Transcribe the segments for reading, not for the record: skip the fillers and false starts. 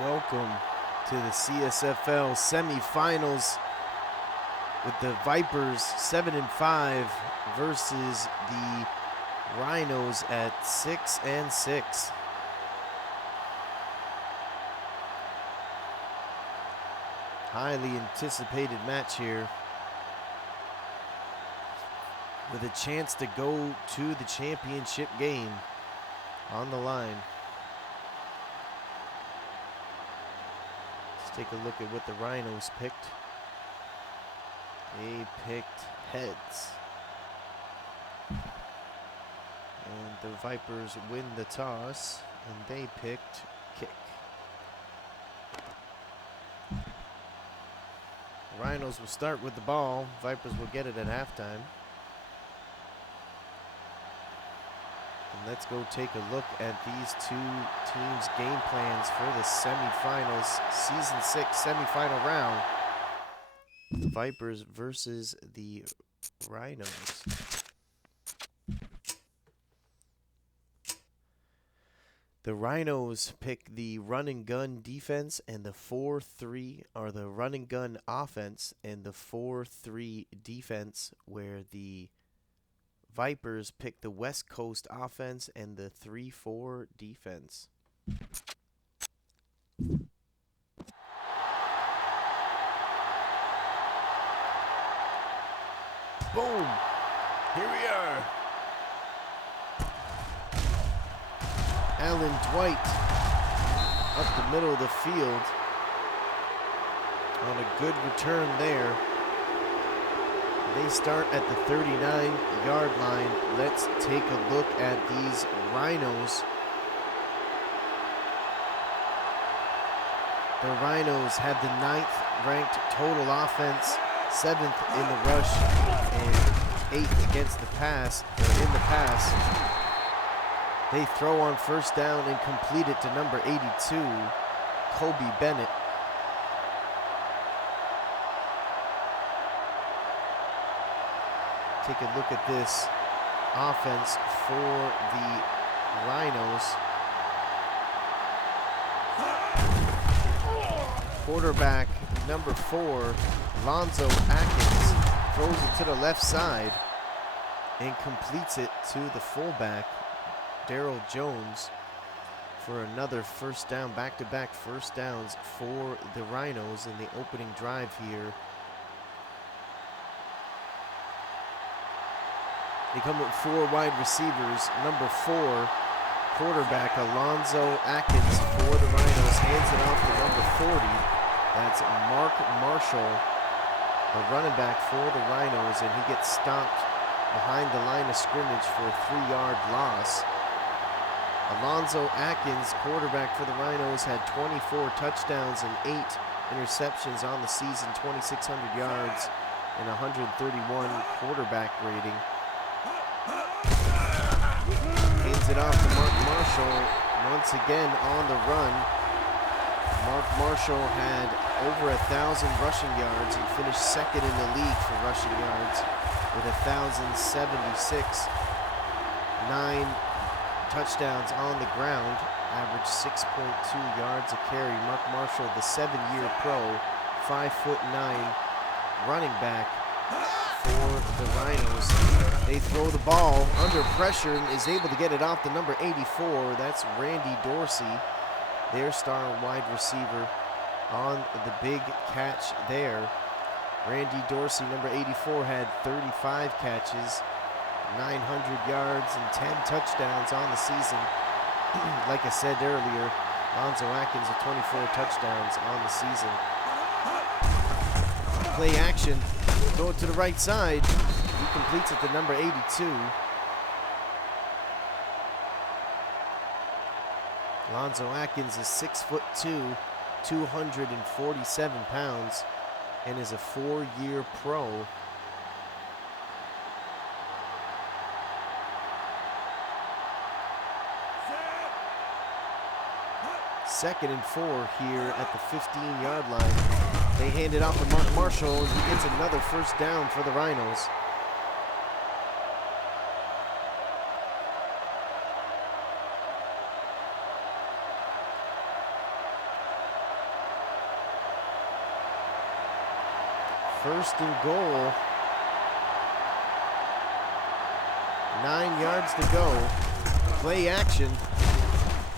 Welcome to the CSFL semifinals with the Vipers 7-5 versus the Rhinos at 6-6. Highly anticipated match here with a chance to go to the championship game on the line. Let's take a look at what the Rhinos picked. They picked heads. And the Vipers win the toss, and they picked kick. The Rhinos will start with the ball. Vipers will get it at halftime. And let's go take a look at these two teams' game plans for the semifinals, Season 6 semifinal round. The Vipers versus the Rhinos. The Rhinos pick the run and gun defense and the 4-3, or the run and gun offense and the 4-3 defense, where the Vipers pick the West Coast offense and the 3-4 defense. Boom! Here we are. Alan Dwight up the middle of the field on a good return there. They start at the 39-yard line. Let's take a look at these Rhinos. The Rhinos have the 9th ranked total offense, 7th in the rush, and 8th against the pass, in the pass. They throw on first down and complete it to number 82, Kobe Bennett. Take a look at this offense for the Rhinos. Quarterback number 4, Lonzo Atkins, throws it to the left side and completes it to the fullback, Daryl Jones, for another first down, back-to-back first downs for the Rhinos in the opening drive here. They come with 4 wide receivers. Number 4, quarterback Alonzo Atkins for the Rhinos, hands it off to number 40. That's Mark Marshall, the running back for the Rhinos, and he gets stopped behind the line of scrimmage for a 3-yard loss. Alonzo Atkins, quarterback for the Rhinos, had 24 touchdowns and 8 interceptions on the season, 2,600 yards and 131 quarterback rating. Hands it off to Mark Marshall, once again on the run. Mark Marshall had over 1,000 rushing yards and finished 2nd in the league for rushing yards with 1,076. 9 touchdowns on the ground, averaged 6.2 yards a carry. Mark Marshall, the 7-year pro, 5'9" running back for the Rhinos. They throw the ball under pressure and is able to get it off the number 84. That's Randy Dorsey, their star wide receiver, on the big catch there. Randy Dorsey, number 84, had 35 catches, 900 yards and 10 touchdowns on the season. Like I said earlier, Lonzo Atkins with 24 touchdowns on the season. Play action, throw it to the right side. He completes it to number 82. Lonzo Atkins is 6'2", 247 pounds, and is a 4-year pro. Second and 4 here at the 15-yard line. They hand it off to Mark Marshall, and he gets another first down for the Rhinos. First and goal. 9 yards to go. Play action.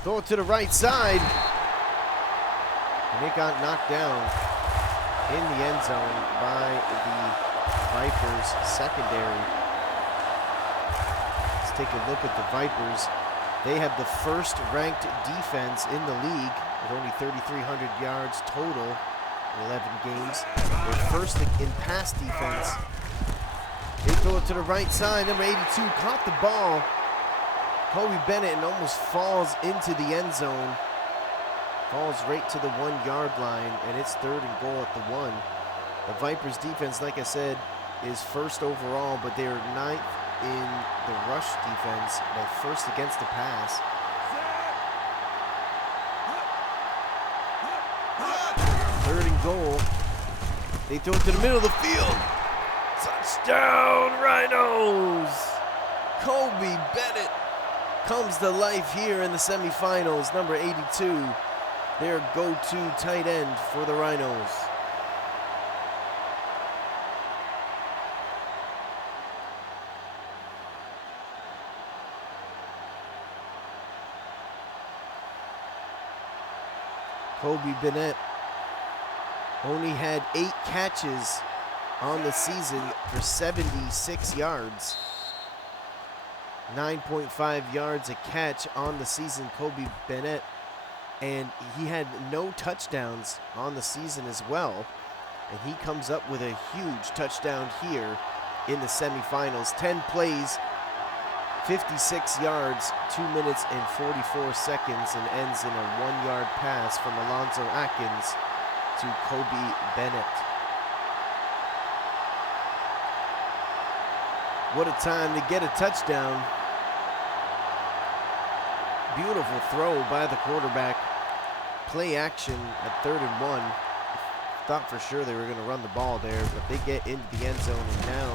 Throw it to the right side. And it got knocked down in the end zone by the Vipers secondary. Let's take a look at the Vipers. They have the first ranked defense in the league with only 3,300 yards total in 11 games. They're first in pass defense. They throw it to the right side. Number 82 caught the ball. Kobe Bennett and almost falls into the end zone. Falls right to the 1 yard line, and it's 3rd and goal at the 1. The Vipers defense, like I said, is first overall, but they are 9th in the rush defense, but first against the pass. Third and goal. They throw it to the middle of the field. Touchdown, Rhinos! Kobe Bennett comes to life here in the semifinals. Number 82, their go-to tight end for the Rhinos. Kobe Bennett only had 8 catches on the season for 76 yards. 9.5 yards a catch on the season, Kobe Bennett. And he had no touchdowns on the season as well. And he comes up with a huge touchdown here in the semifinals. 10 plays, 56 yards, 2 minutes and 44 seconds, and ends in a 1 yard pass from Alonzo Atkins to Kobe Bennett. What a time to get a touchdown. Beautiful throw by the quarterback. Play action at 3rd and 1. Thought for sure they were going to run the ball there, but they get into the end zone, and now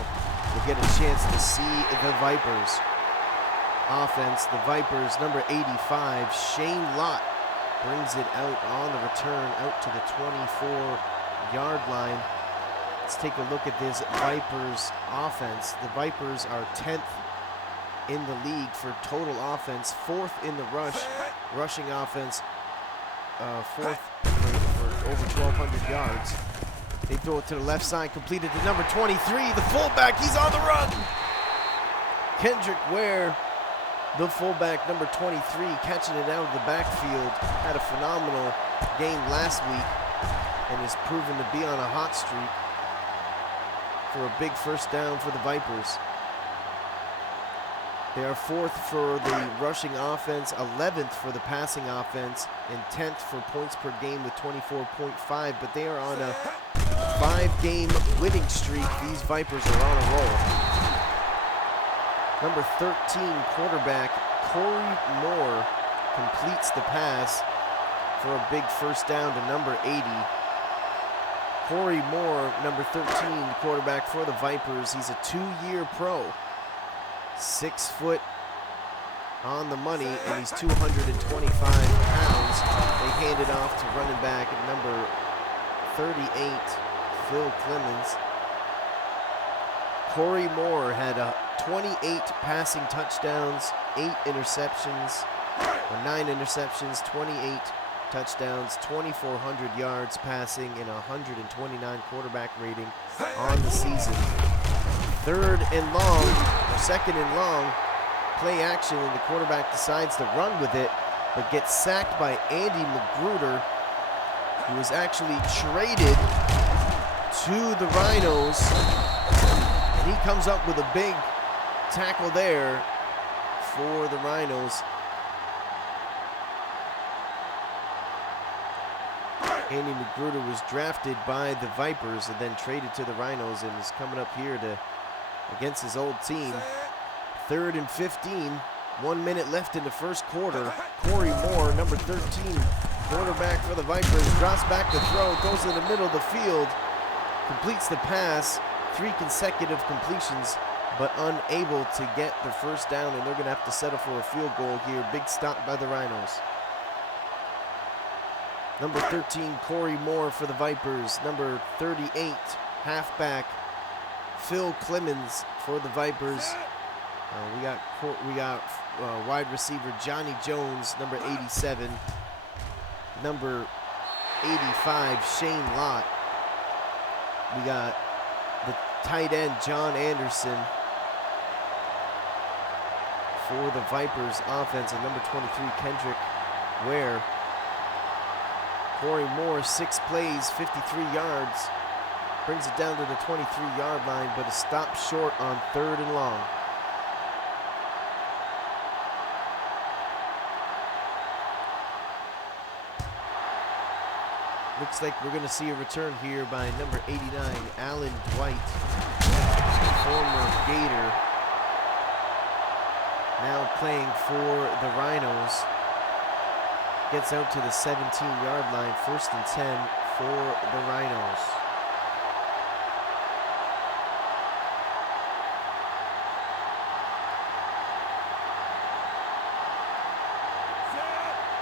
we'll get a chance to see the Vipers offense. The Vipers, number 85, Shane Lott, brings it out on the return out to the 24-yard line. Let's take a look at this Vipers offense. The Vipers are 10th in the league for total offense, 4th in the rushing offense, 4th for over 1,200 yards. They throw it to the left side, completed to number 23, the fullback. He's on the run. Kendrick Ware, the fullback, number 23, catching it out of the backfield. Had a phenomenal game last week and is proven to be on a hot streak for a big first down for the Vipers. They are 4th for the rushing offense, 11th for the passing offense, and 10th for points per game with 24.5, but they are on a 5-game winning streak. These Vipers are on a roll. Number 13 quarterback Corey Moore completes the pass for a big first down to number 80. Corey Moore, number 13 quarterback for the Vipers. He's a 2-year pro. 6 foot on the money, and he's 225 pounds. They hand it off to running back at number 38, Phil Clemens. Corey Moore had 28 passing touchdowns, 8 interceptions, or 9 interceptions, 28 touchdowns, 2,400 yards passing, and 129 quarterback rating on the season. 3rd and long, or 2nd and long, play action, and the quarterback decides to run with it, but gets sacked by Andy Magruder, who was actually traded to the Rhinos, and he comes up with a big tackle there for the Rhinos. Andy Magruder was drafted by the Vipers and then traded to the Rhinos, and is coming up here against his old team. 3rd and 15, 1 minute left in the first quarter. Corey Moore, number 13, quarterback for the Vipers, drops back to throw, goes in the middle of the field, completes the pass, 3 consecutive completions, but unable to get the first down, and they're going to have to settle for a field goal here. Big stop by the Rhinos. Number 13, Corey Moore for the Vipers. Number 38, halfback Phil Clemens for the Vipers. We got wide receiver Johnny Jones, number 87. Number 85, Shane Lott. We got the tight end John Anderson for the Vipers offense, and number 23, Kendrick Ware. Corey Moore, 6 plays, 53 yards. Brings it down to the 23-yard line, but is stopped short on 3rd and long. Looks like we're going to see a return here by number 89, Alan Dwight, former Gator, now playing for the Rhinos. Gets out to the 17-yard line, 1st and 10 for the Rhinos.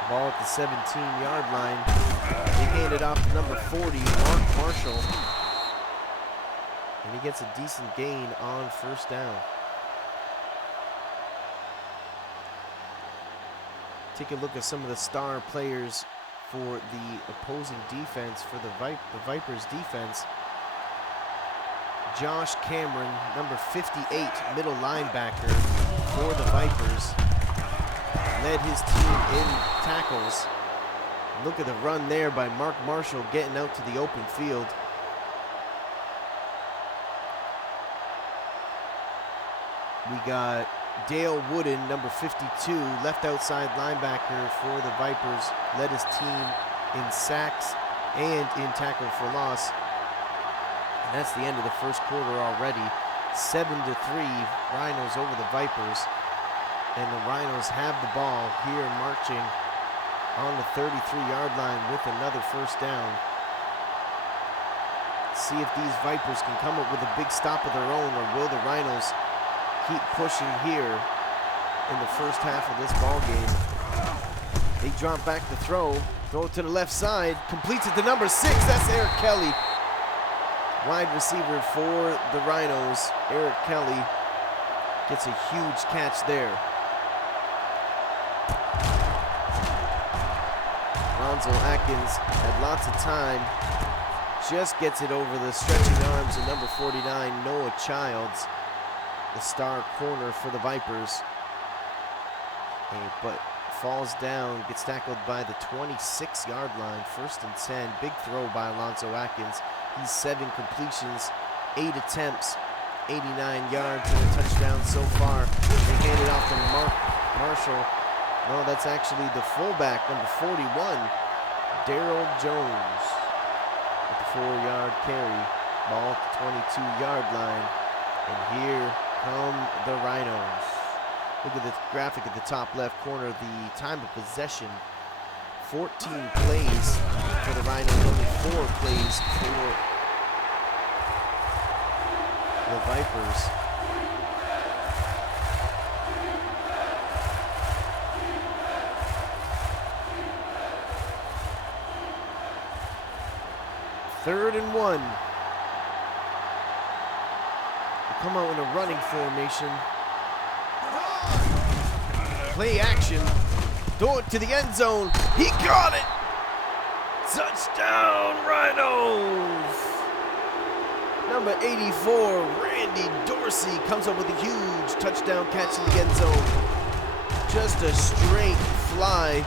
Ball at the 17-yard line. They hand it off to number 40, Mark Marshall. And he gets a decent gain on 1st down. Take a look at some of the star players for the opposing defense, for the Vipers defense. Josh Cameron, number 58, middle linebacker for the Vipers. Led his team in tackles. Look at the run there by Mark Marshall getting out to the open field. We got Dale Wooden, number 52, left outside linebacker for the Vipers. Led his team in sacks and in tackle for loss. And that's the end of the 1st quarter already. 7-3, Rhinos over the Vipers. And the Rhinos have the ball here, marching on the 33-yard line with another 1st down. See if these Vipers can come up with a big stop of their own, or will the Rhinos keep pushing here in the 1st half of this ball game. They drop back to throw it to the left side, completes it to number 6, that's Eric Kelly. Wide receiver for the Rhinos, Eric Kelly, gets a huge catch there. Lonzo Atkins had lots of time, just gets it over the stretching arms of number 49, Noah Childs, the star corner for the Vipers. But falls down, gets tackled by the 26-yard line, 1st and 10. Big throw by Lonzo Atkins. He's 7 completions, 8 attempts, 89 yards, and a touchdown so far. They hand it off to Mark Marshall. No, that's actually the fullback, number 41, Daryl Jones, with the 4-yard carry. Ball at the 22-yard line. And here come the Rhinos. Look at the graphic at the top left corner, the time of possession. 14 plays for the Rhinos, only 4 plays for the Vipers. Third and 1. They come out in a running formation. Play action. Throw it to the end zone. He got it. Touchdown, Rhinos. Number 84, Randy Dorsey, comes up with a huge touchdown catch in the end zone. Just a straight fly.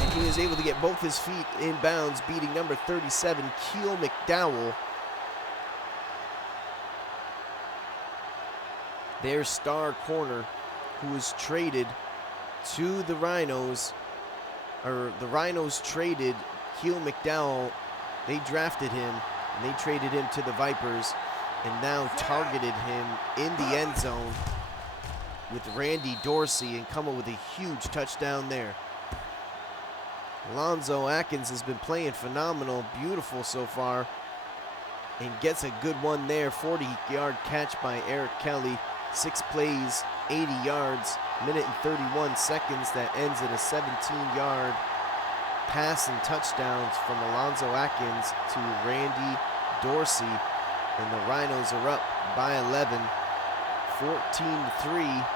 And he is able to get both his feet in bounds, beating number 37, Keel McDowell. Their star corner, who was traded to the Rhinos, or the Rhinos traded Keel McDowell. They drafted him, and they traded him to the Vipers, and now targeted him in the end zone with Randy Dorsey, and come up with a huge touchdown there. Lonzo Atkins has been playing phenomenal, beautiful so far, and gets a good one there. 40-yard catch by Eric Kelly. 6 plays, 80 yards, minute and 31 seconds. That ends in a 17-yard pass and touchdowns from Alonzo Atkins to Randy Dorsey. And the Rhinos are up by 11, 14-3.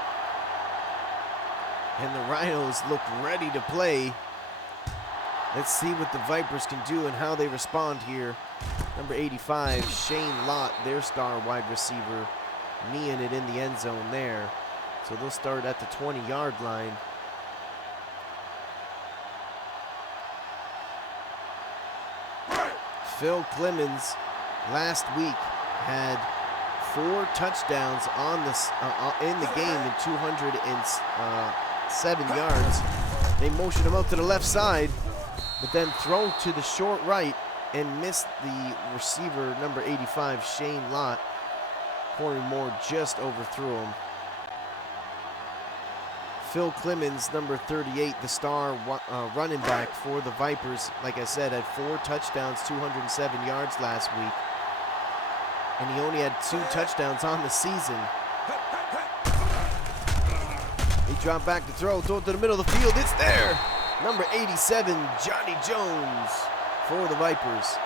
And the Rhinos look ready to play. Let's see what the Vipers can do and how they respond here. Number 85, Shane Lott, their star wide receiver, kneeing it in the end zone there. So they'll start at the 20-yard line. Phil Clemens last week had 4 touchdowns on this in the game and 207 yards. They motioned him out to the left side, but then throw to the short right and missed the receiver, number 85, Shane Lott. Corey Moore just overthrew him. Phil Clemens, number 38, the star running back for the Vipers, like I said, had 4 touchdowns, 207 yards last week. And he only had 2 touchdowns on the season. He dropped back to throw it to the middle of the field. It's there. Number 87, Johnny Jones for the Vipers.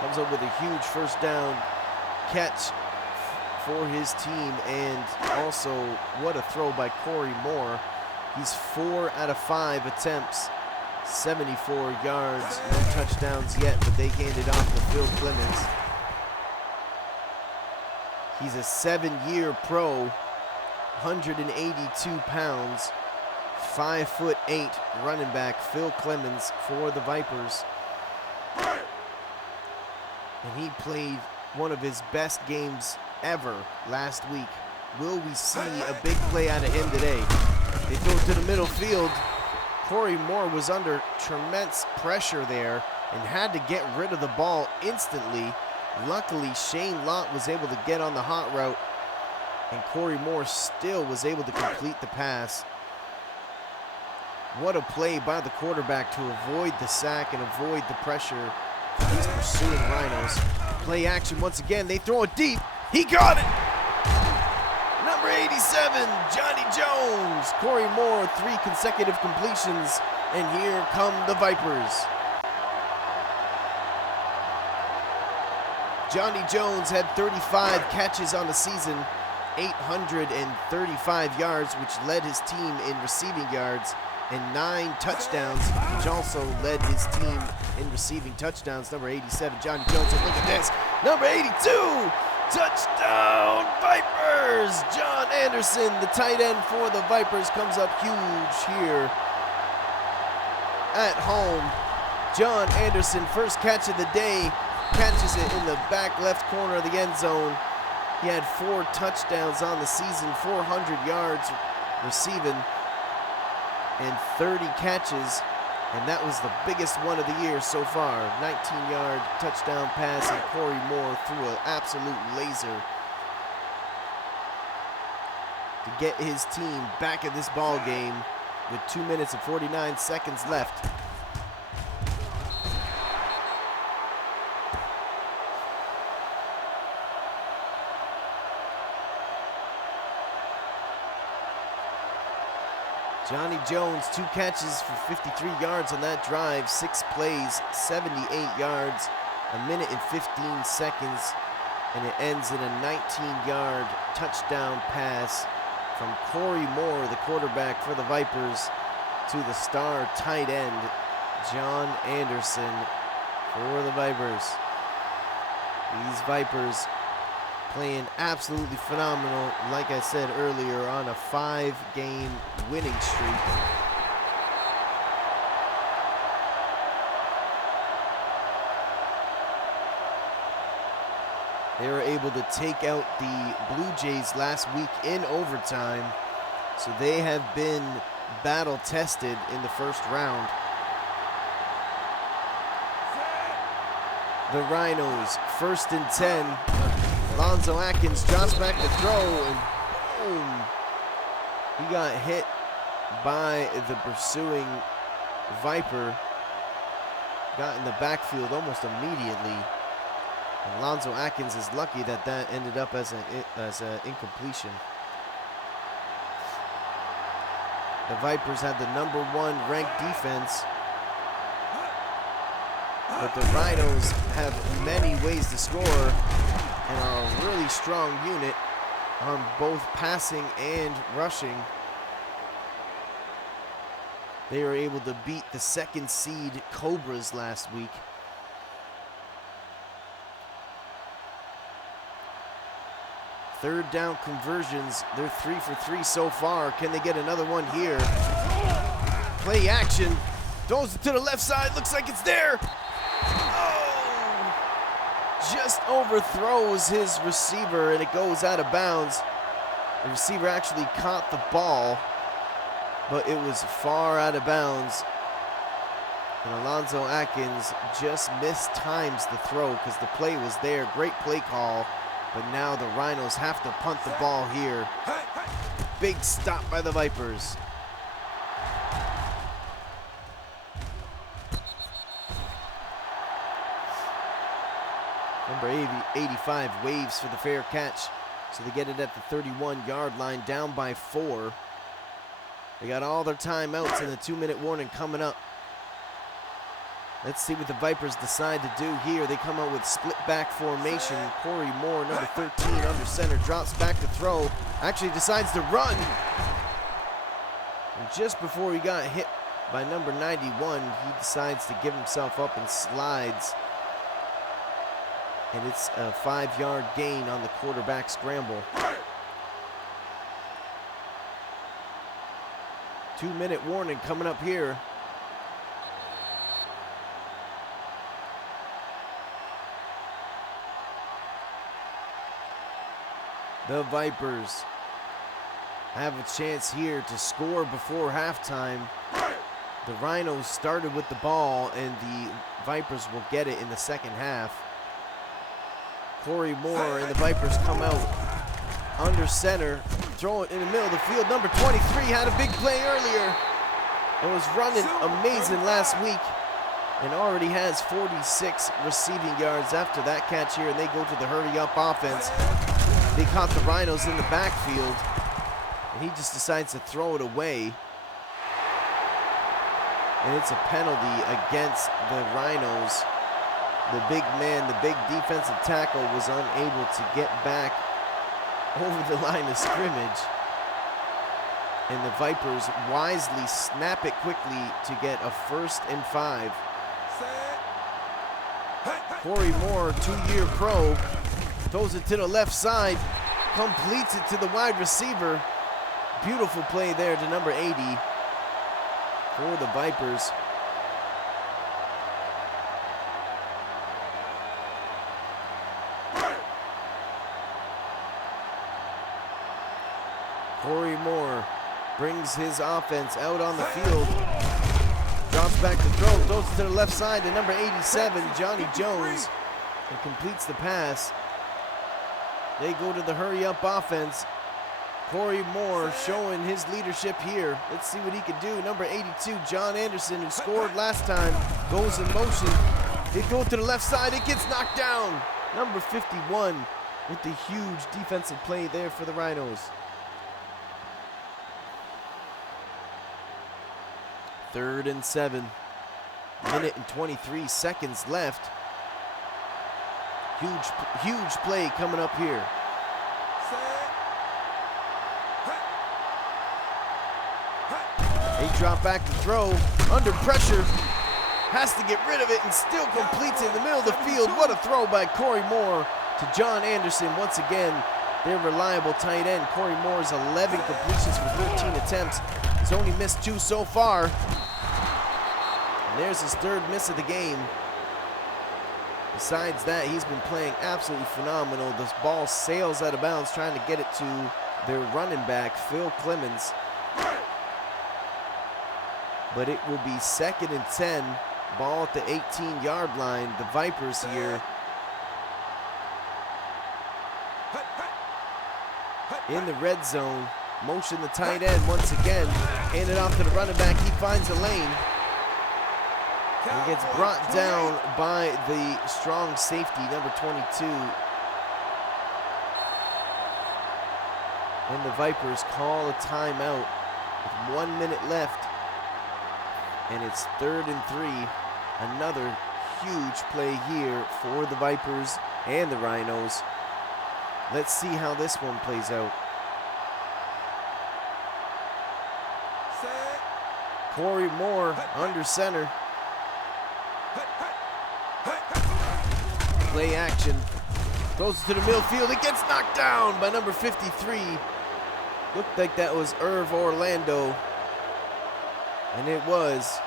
Comes up with a huge first down catch for his team, and also what a throw by Corey Moore. He's 4 out of 5 attempts, 74 yards, no touchdowns yet, but they handed off to Phil Clemens. He's a 7-year pro, 182 pounds, 5'8" running back, Phil Clemens for the Vipers. And he played one of his best games ever last week. Will we see a big play out of him today? They throw it to the middle field. Corey Moore was under tremendous pressure there and had to get rid of the ball instantly. Luckily, Shane Lott was able to get on the hot route, and Corey Moore still was able to complete the pass. What a play by the quarterback to avoid the sack and avoid the pressure. He's pursuing Rhinos. Play action once again. They throw it deep. He got it. Number 87, Johnny Jones. Corey Moore, 3 consecutive completions. And here come the Vipers. Johnny Jones had 35 catches on the season, 835 yards, which led his team in receiving yards, and 9 touchdowns, which also led his team in receiving touchdowns. Number 87, Johnny Jones, and look at this. Number 82, touchdown Vipers! John Anderson, the tight end for the Vipers, comes up huge here at home. John Anderson, first catch of the day, catches it in the back left corner of the end zone. He had 4 touchdowns on the season, 400 yards receiving, and 30 catches, and that was the biggest one of the year so far. 19-yard touchdown pass, and Corey Moore threw an absolute laser to get his team back in this ball game with 2 minutes and 49 seconds left. Johnny Jones, 2 catches for 53 yards on that drive, 6 plays, 78 yards, 1 minute and 15 seconds, and it ends in a 19-yard touchdown pass from Corey Moore, the quarterback for the Vipers, to the star tight end, John Anderson, for the Vipers. These Vipers playing absolutely phenomenal, like I said earlier, on a 5-game winning streak. They were able to take out the Blue Jays last week in overtime, so they have been battle tested in the first round. The Rhinos, 1st and 10. Alonzo Atkins drops back to throw, and boom. He got hit by the pursuing Viper. Got in the backfield almost immediately. Alonzo Atkins is lucky that that ended up as an incompletion. The Vipers had the #1 ranked defense But the Rhinos have many ways to score and are a really strong unit on both passing and rushing. They were able to beat the second seed Cobras last week. Third down conversions, they're 3 for 3 so far. Can they get another one here? Play action, throws it to the left side, looks like it's there. Oh, just overthrows his receiver and it goes out of bounds. The receiver actually caught the ball, but it was far out of bounds. And Alonzo Atkins just mistimes the throw because the play was there. Great play call, but now the Rhinos have to punt the ball here. Big stop by the Vipers. Number 85 waves for the fair catch. So they get it at the 31-yard line, down by 4. They got all their timeouts and the 2-minute warning coming up. Let's see what the Vipers decide to do here. They come out with split back formation. Corey Moore, number 13, under center, drops back to throw. Actually decides to run. And just before he got hit by number 91, he decides to give himself up and slides. And it's a 5-yard gain on the quarterback scramble. 2-minute warning coming up here. The Vipers have a chance here to score before halftime. The Rhinos started with the ball and the Vipers will get it in the second half. Corey Moore and the Vipers come out under center, throw it in the middle of the field. Number 23 had a big play earlier and was running amazing last week and already has 46 receiving yards after that catch here, and they go to the hurry-up offense. They caught the Rhinos in the backfield, and he just decides to throw it away. And it's a penalty against the Rhinos. The big man, the big defensive tackle, was unable to get back over the line of scrimmage. And the Vipers wisely snap it quickly to get a 1st and 5. Corey Moore, 2-year pro, throws it to the left side, completes it to the wide receiver. Beautiful play there to number 80 for the Vipers. Corey Moore brings his offense out on the field. Drops back to throw, throws it to the left side to number 87, Johnny Jones, and completes the pass. They go to the hurry-up offense. Corey Moore showing his leadership here. Let's see what he can do. Number 82, John Anderson, who scored last time, goes in motion. They go to the left side. It gets knocked down. Number 51 with the huge defensive play there for the Rhinos. 3rd and 7. Minute and 23 seconds left. Huge play coming up here. They drop back to throw, under pressure, has to get rid of it and still completes it in the middle of the field. What a throw by Corey Moore to John Anderson. Once again, their reliable tight end. Corey Moore's 11 completions for 13 attempts. He's only missed 2 so far. And there's his 3rd miss of the game. Besides that, he's been playing absolutely phenomenal. This ball sails out of bounds, trying to get it to their running back, Phil Clemens. But it will be 2nd and 10. Ball at the 18-yard line. The Vipers here in the red zone. Motion the tight end once again. Hand it off to the running back. He finds a lane. And gets brought down by the strong safety, number 22. And the Vipers call a timeout with 1 minute left. And it's 3rd and 3. Another huge play here for the Vipers and the Rhinos. Let's see how this one plays out. Corey Moore under center. Play action. Throws it to the middle field. It gets knocked down by number 53. Looked like that was Irv Orlando. And it was.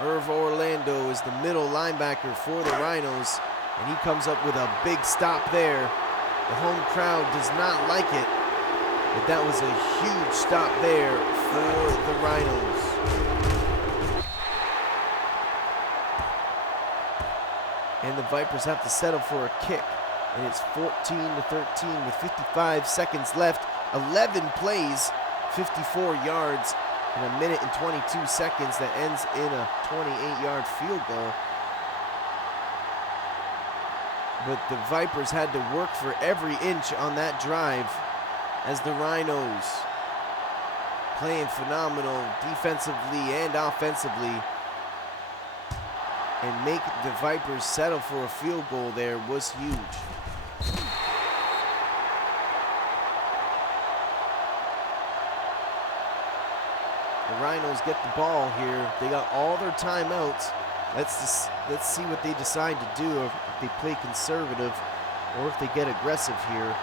Irv Orlando is the middle linebacker for the Rhinos. And he comes up with a big stop there. The home crowd does not like it. But that was a huge stop there for the Rhinos. And the Vipers have to settle for a kick. And it's 14-13 with 55 seconds left. 11 plays, 54 yards, in a minute and 22 seconds that ends in a 28-yard field goal. But the Vipers had to work for every inch on that drive as the Rhinos playing phenomenal defensively and offensively. And make the Vipers settle for a field goal there was huge. The Rhinos get the ball here. They got all their timeouts. Let's see what they decide to do, if they play conservative or if they get aggressive here.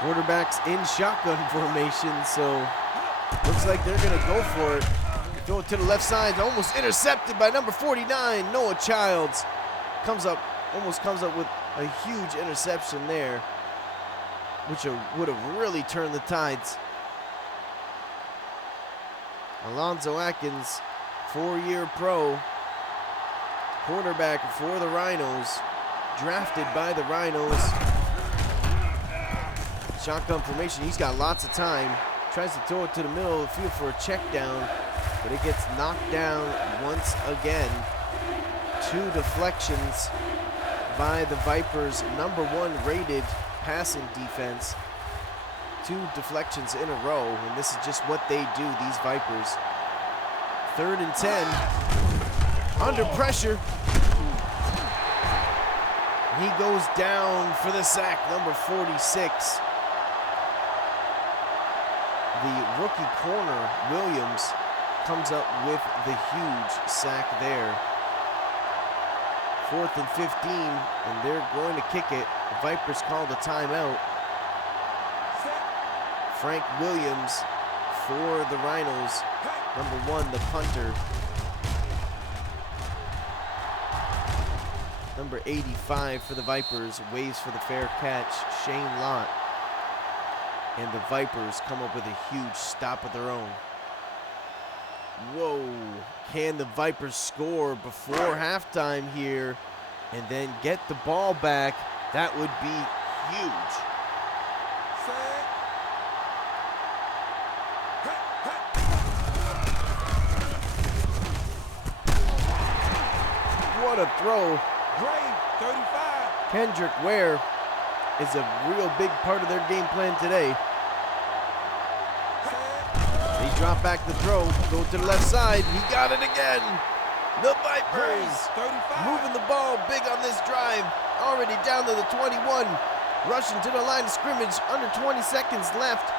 Quarterback's in shotgun formation, so looks like they're gonna go for it. Throw it to the left side, almost intercepted by number 49, Noah Childs. Almost comes up with a huge interception there, which would have really turned the tides. Alonzo Atkins, 4-year pro, quarterback for the Rhinos, drafted by the Rhinos. Shotgun formation, he's got lots of time. Tries to throw it to the middle of the field for a check down, but it gets knocked down once again. 2 deflections by the Vipers' #1 rated passing defense. 2 deflections in a row, and this is just what they do, these Vipers. 3rd and 10, under pressure. He goes down for the sack, number 46. The rookie corner, Williams, comes up with the huge sack there. 4th and 15, and they're going to kick it. The Vipers called a timeout. Frank Williams for the Rhinos, #1, the punter. Number 85 for the Vipers, waves for the fair catch, Shane Lott. And the Vipers come up with a huge stop of their own. Whoa, can the Vipers score before halftime here and then get the ball back? That would be huge. What a throw. Great, 35. Kendrick Ware is a real big part of their game plan today. They drop back the throw, go to the left side. He got it again. The Vipers moving the ball big on this drive. Already down to the 21. Rushing to the line of scrimmage. Under 20 seconds left.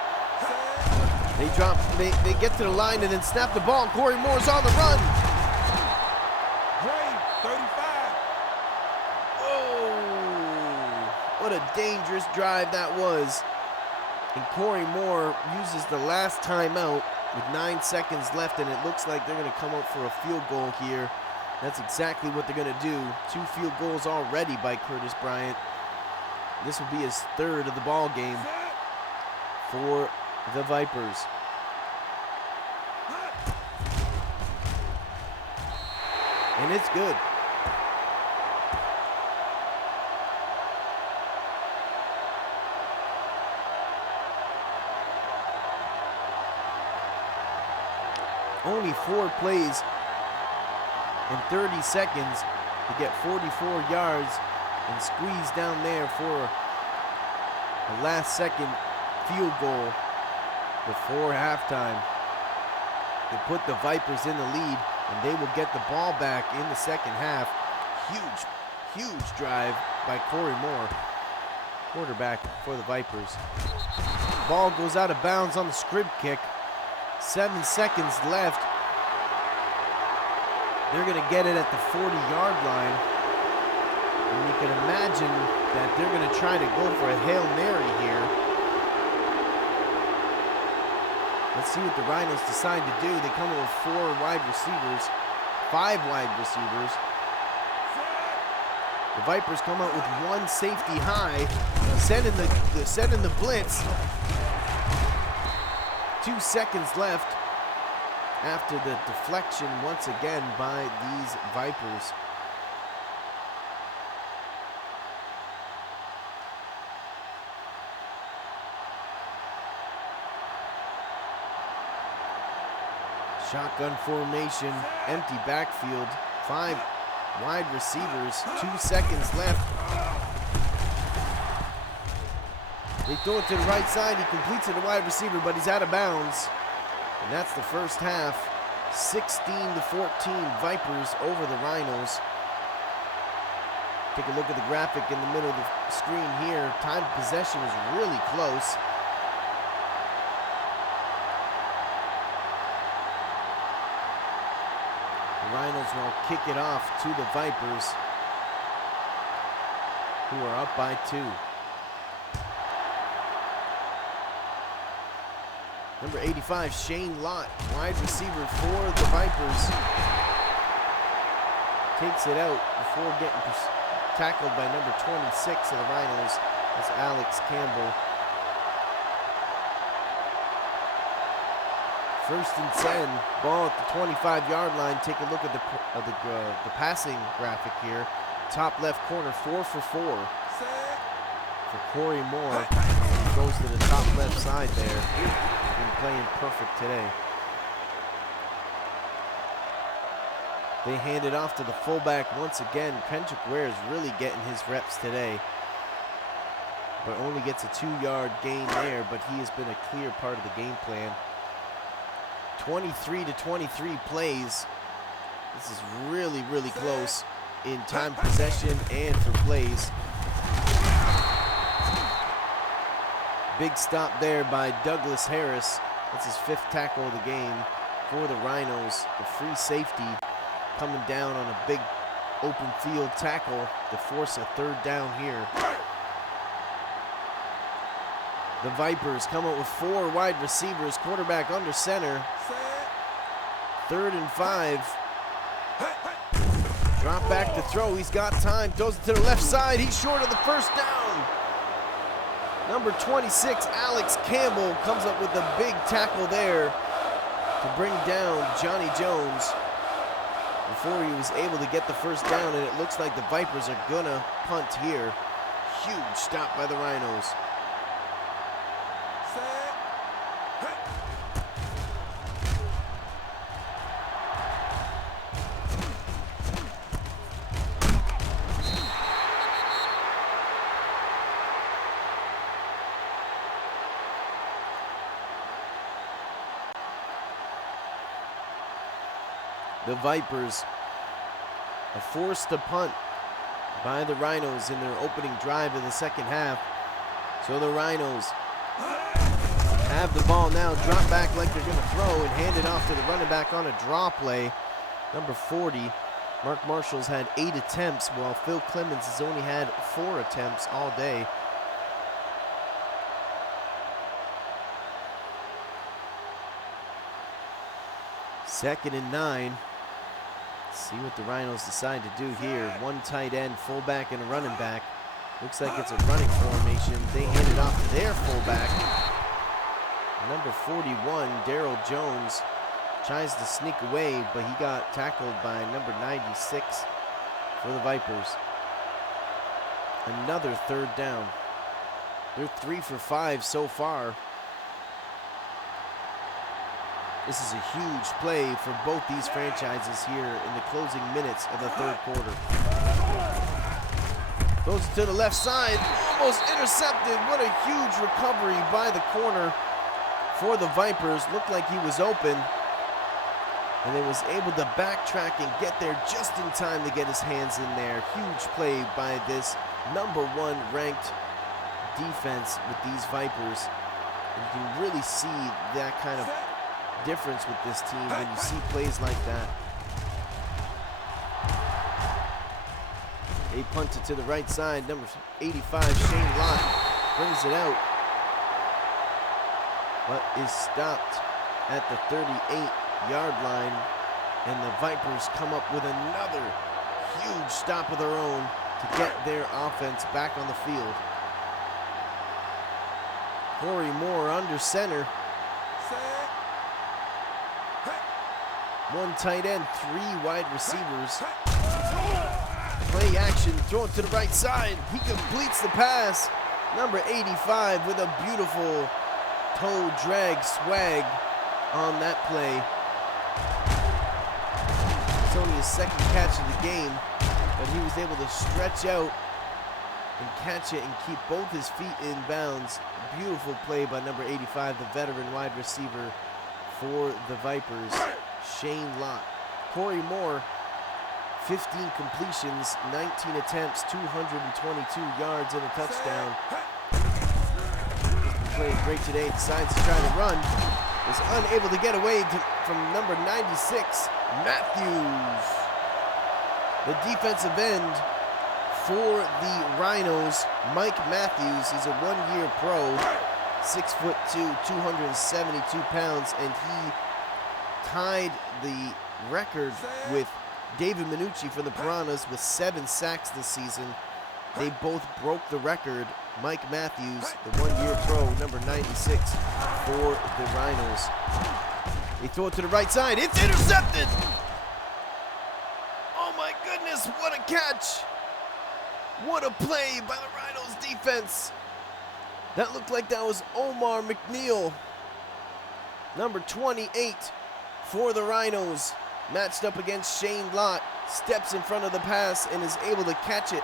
They get to the line and then snap the ball. Corey Moore's on the run. Great, 35. Oh, what a dangerous drive that was. And Corey Moore uses the last timeout with 9 seconds left, and it looks like they're going to come up for a field goal here. That's exactly what they're going to do. 2 field goals already by Curtis Bryant. This will be his 3rd of the ball game for the Vipers. And it's good. Only 4 plays in 30 seconds to get 44 yards and squeeze down there for a last-second field goal before halftime. to put the Vipers in the lead, and they will get the ball back in the second half. Huge drive by Corey Moore, quarterback for the Vipers. Ball goes out of bounds on the scrib kick. 7 seconds left. They're going to get it at the 40-yard line. And you can imagine that they're going to try to go for a Hail Mary here. Let's see what the Rhinos decide to do. They come in with 4 wide receivers, 5 wide receivers. The Vipers come out with 1 safety high, sending the blitz. 2 seconds left after the deflection once again by these Vipers. Shotgun formation, empty backfield, 5 wide receivers, 2 seconds left. They throw it to the right side, he completes it to the wide receiver, but he's out of bounds. And that's the first half, 16-14 Vipers over the Rhinos. Take a look at the graphic in the middle of the screen here. Time of possession is really close. Rhinos will kick it off to the Vipers, who are up by 2. Number 85, Shane Lott, wide receiver for the Vipers, takes it out before getting tackled by number 26 of the Rhinos. That's Alex Campbell. 1st and 10, ball at the 25-yard line. Take a look at the passing graphic here. Top left corner, 4 for 4 for Corey Moore. Goes to the top left side there. He's been playing perfect today. They hand it off to the fullback once again. Kendrick Ware is really getting his reps today, but only gets a 2-yard gain there, but he has been a clear part of the game plan. 23-23 plays. This is really close in time possession and for plays. Big stop there by Douglas Harris. That's his 5th tackle of the game for the Rhinos. The free safety coming down on a big open field tackle to force a 3rd down here. The Vipers come up with 4 wide receivers, quarterback under center. 3rd and 5. Drop back to throw, he's got time, throws it to the left side, he's short of the 1st down. Number 26, Alex Campbell, comes up with a big tackle there to bring down Johnny Jones before he was able to get the 1st down, and it looks like the Vipers are gonna punt here. Huge stop by the Rhinos. The Vipers are forced to punt by the Rhinos in their opening drive of the second half. So the Rhinos have the ball now, drop back like they're going to throw, and hand it off to the running back on a draw play. Number 40, Mark Marshall's had 8 attempts, while Phil Clemens has only had 4 attempts all day. Second and 9. Let's see what the Rhinos decide to do here. 1 tight end, fullback, and a running back. Looks like it's a running formation. They hand it off to their fullback. Number 41, Daryl Jones, tries to sneak away, but he got tackled by number 96 for the Vipers. Another 3rd down. They're 3 for 5 so far. This is a huge play for both these franchises here in the closing minutes of the 3rd quarter. Goes to the left side, almost intercepted. What a huge recovery by the corner for the Vipers. Looked like he was open. and then was able to backtrack and get there just in time to get his hands in there. Huge play by this #1 ranked defense with these Vipers. And you can really see that kind of difference with this team when you see plays like that. They punt it to the right side. Number 85, Shane Lott, brings it out, but is stopped at the 38-yard line. And the Vipers come up with another huge stop of their own to get their offense back on the field. Corey Moore under center. One tight end, 3 wide receivers. Play action, throw it to the right side. He completes the pass. Number 85 with a beautiful toe drag swag on that play. It's only his second catch of the game, but he was able to stretch out and catch it and keep both his feet in bounds. Beautiful play by number 85, the veteran wide receiver for the Vipers, Shane Lott. Corey Moore, 15 completions, 19 attempts, 222 yards and a touchdown. He's been playing great today. Decides to try to run. Is unable to get away from number 96, Matthews. The defensive end for the Rhinos, Mike Matthews. He's a 1-year pro, 6'2", 272 pounds, and he tied the record with David Minucci for the Piranhas with 7 sacks this season. They both broke the record. Mike Matthews, the 1-year pro, number 96 for the Rhinos. They throw it to the right side. It's intercepted. Oh my goodness, what a catch. What a play by the Rhinos defense. That looked like that was Omar McNeil, number 28 for the Rhinos. Matched up against Shane Lott, steps in front of the pass and is able to catch it.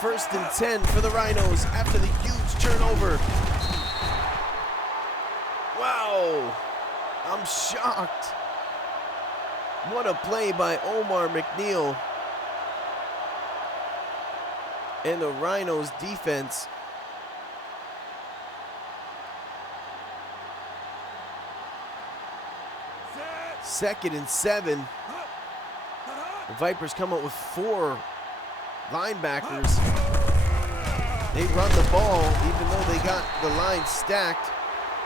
1st and 10 for the Rhinos after the huge turnover. Wow, I'm shocked. What a play by Omar McNeil. And the Rhinos defense. Second and 7. The Vipers come up with 4 linebackers. They run the ball even though they got the line stacked,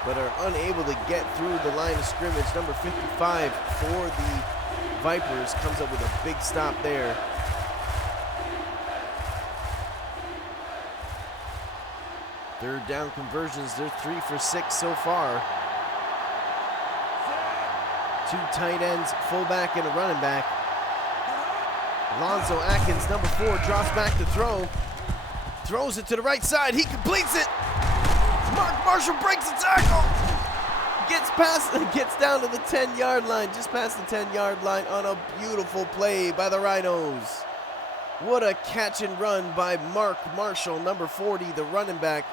but are unable to get through the line of scrimmage. Number 55 for the Vipers comes up with a big stop there. Third down conversions, they're 3 for 6 so far. 2 tight ends, fullback and a running back. Alonzo Atkins, number 4, drops back to throw. Throws it to the right side. He completes it. Mark Marshall breaks the tackle. Gets down to the 10-yard line, just past the 10-yard line on a beautiful play by the Rhinos. What a catch and run by Mark Marshall, number 40, the running back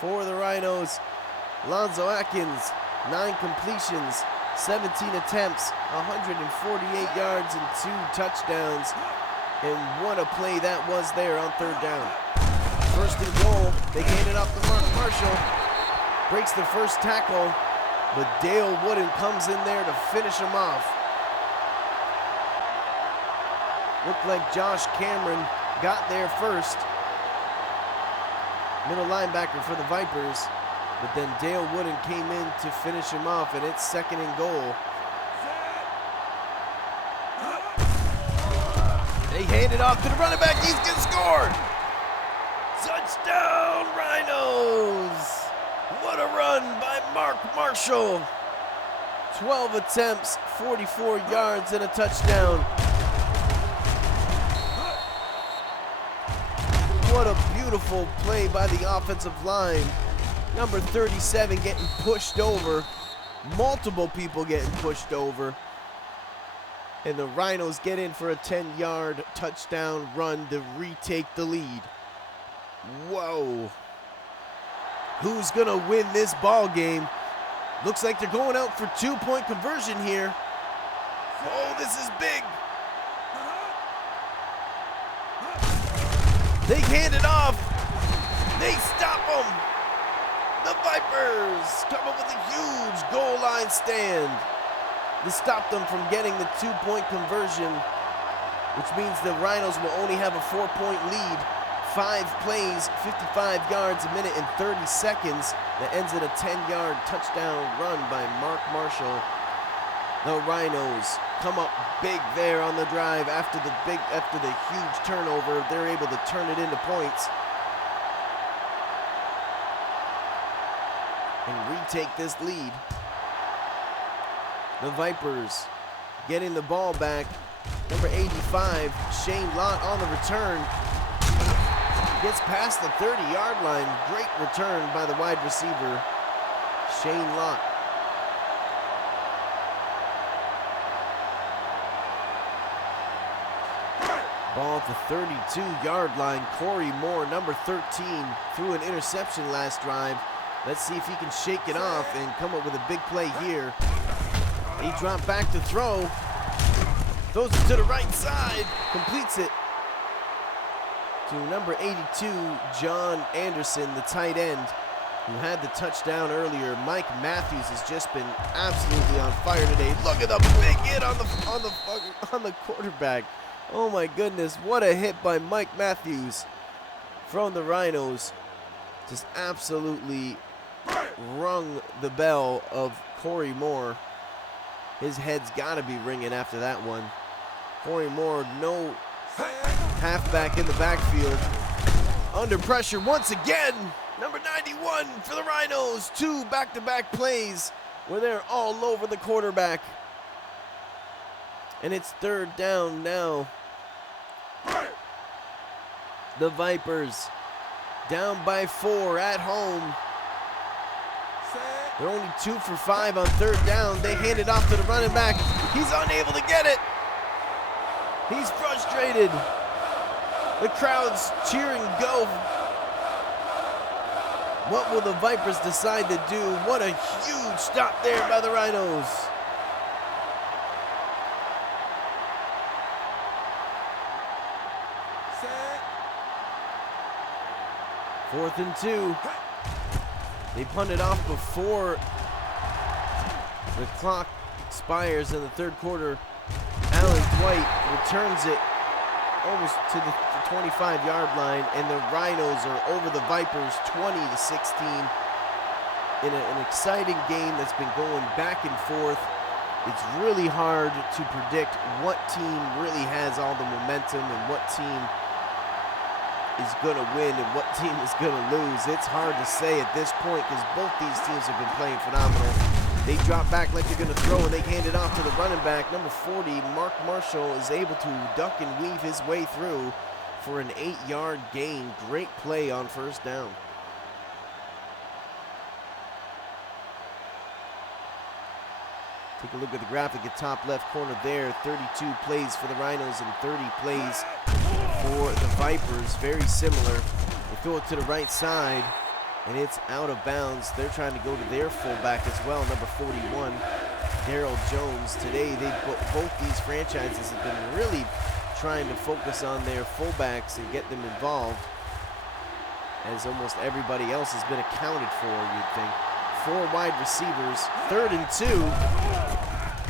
for the Rhinos. Alonzo Atkins, 9 completions, 17 attempts, 148 yards and 2 touchdowns. And what a play that was there on 3rd down. 1st and goal, they hand it off to Mark Marshall. Breaks the first tackle, but Dale Wooden comes in there to finish him off. Looked like Josh Cameron got there first. Middle linebacker for the Vipers. But then Dale Wooden came in to finish him off, and it's 2nd and goal. They hand it off to the running back. He's going to score. Touchdown, Rhinos. What a run by Mark Marshall. 12 attempts, 44 yards, and a touchdown. What a beautiful play by the offensive line. Number 37 getting pushed over. Multiple people getting pushed over. And the Rhinos get in for a 10-yard touchdown run to retake the lead. Whoa. Who's going to win this ball game? Looks like they're going out for 2-point conversion here. Oh, this is big. They hand it off. They stop them. The Vipers come up with a huge goal line stand to stop them from getting the 2-point conversion, which means the Rhinos will only have a 4-point lead. 5 plays, 55 yards, a minute and 30 seconds. That ends in a 10-yard touchdown run by Mark Marshall. The Rhinos come up big there on the drive after the huge turnover. They're able to turn it into points and retake this lead. The Vipers getting the ball back. Number 85, Shane Lott on the return. Gets past the 30-yard line. Great return by the wide receiver, Shane Lott. Ball at the 32-yard line. Corey Moore, number 13, threw an interception last drive. Let's see if he can shake it off and come up with a big play here. He dropped back to throw. Throws it to the right side. Completes it to number 82, John Anderson, the tight end, who had the touchdown earlier. Mike Matthews has just been absolutely on fire today. Look at the big hit on the quarterback. Oh my goodness, what a hit by Mike Matthews from the Rhinos. Just absolutely rung the bell of Corey Moore. His head's got to be ringing after that one. Corey Moore, no halfback in the backfield. Under pressure once again. Number 91 for the Rhinos. 2 back-to-back plays where they're all over the quarterback. And it's 3rd down now. The Vipers down by 4 at home. They're only 2 for 5 on 3rd down. They hand it off to the running back. He's unable to get it. He's frustrated. The crowd's cheering go. What will the Vipers decide to do? What a huge stop there by the Rhinos. Set. 4th and 2. They punt it off before the clock expires in the 3rd quarter. Alan Dwight returns it almost to the 25-yard line, and the Rhinos are over the Vipers 20-16 in an exciting game that's been going back and forth. It's really hard to predict what team really has all the momentum and what team is going to win and what team is going to lose. It's hard to say at this point because both these teams have been playing phenomenal. They drop back like they're going to throw, and they hand it off to the running back. Number 40, Mark Marshall, is able to duck and weave his way through for an 8-yard gain. Great play on 1st down. Take a look at the graphic at top left corner there. 32 plays for the Rhinos and 30 plays for the Vipers. Very similar. They throw it to the right side, and it's out of bounds. They're trying to go to their fullback as well, number 41, Daryl Jones. Today, both these franchises have been really trying to focus on their fullbacks and get them involved, as almost everybody else has been accounted for, you'd think. 4 wide receivers, 3rd and 2.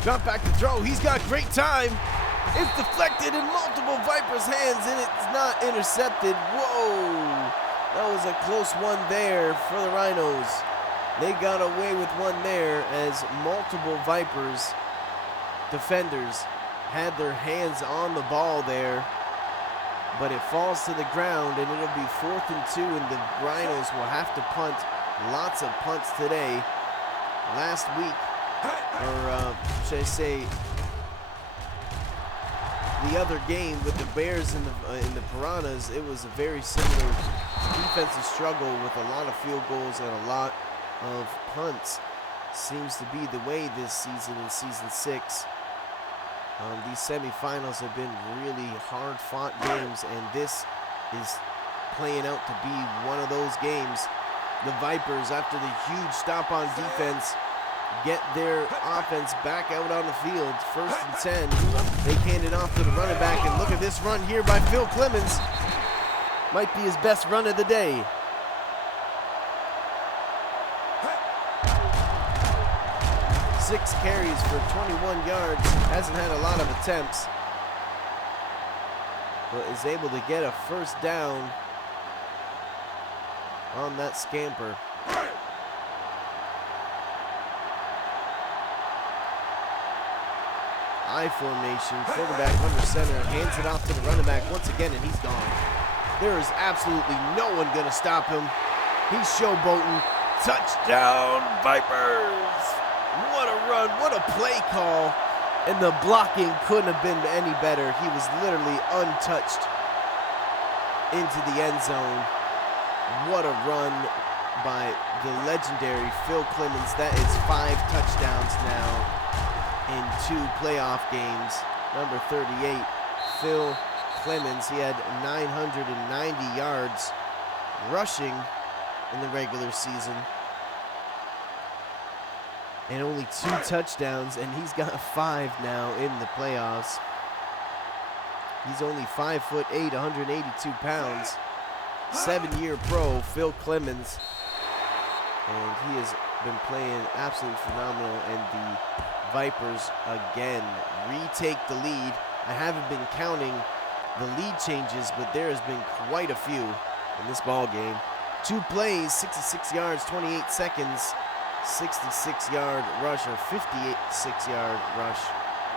Drop back to throw. He's got great time. It's deflected in multiple Vipers' hands, and it's not intercepted. Whoa! That was a close one there for the Rhinos. They got away with one there as multiple Vipers defenders had their hands on the ball there, but it falls to the ground, and it'll be 4th and 2, and the Rhinos will have to punt. Lots of punts today. Last week, or should I say, the other game with the Bears and the Piranhas, it was a very similar defensive struggle with a lot of field goals and a lot of punts. Seems to be the way this season in season 6. These semifinals have been really hard-fought games, and this is playing out to be one of those games. The Vipers, after the huge stop on defense, get their offense back out on the field. 1st and 10. They hand it off to the running back, and look at this run here by Phil Clemens. Might be his best run of the day. Six carries for 21 yards. Hasn't had a lot of attempts, but is able to get a 1st down on that scamper. I formation, quarterback under center, hands it off to the running back once again, and he's gone. There is absolutely no one gonna stop him. He's showboating. Touchdown, Vipers! What a run, what a play call. And the blocking couldn't have been any better. He was literally untouched into the end zone. What a run by the legendary Phil Clemens. That is 5 touchdowns now in 2 playoff games. Number 38, Phil Clemens. He had 990 yards rushing in the regular season and only 2 touchdowns, and he's got 5 now in the playoffs. He's only 5'8", 182 pounds. 7-year pro, Phil Clemens, and he has been playing absolutely phenomenal, and the Vipers again retake the lead. I haven't been counting the lead changes, but there has been quite a few in this ball game. 2 plays, 66 yards, 28 seconds, 66-yard rush, or 56-yard rush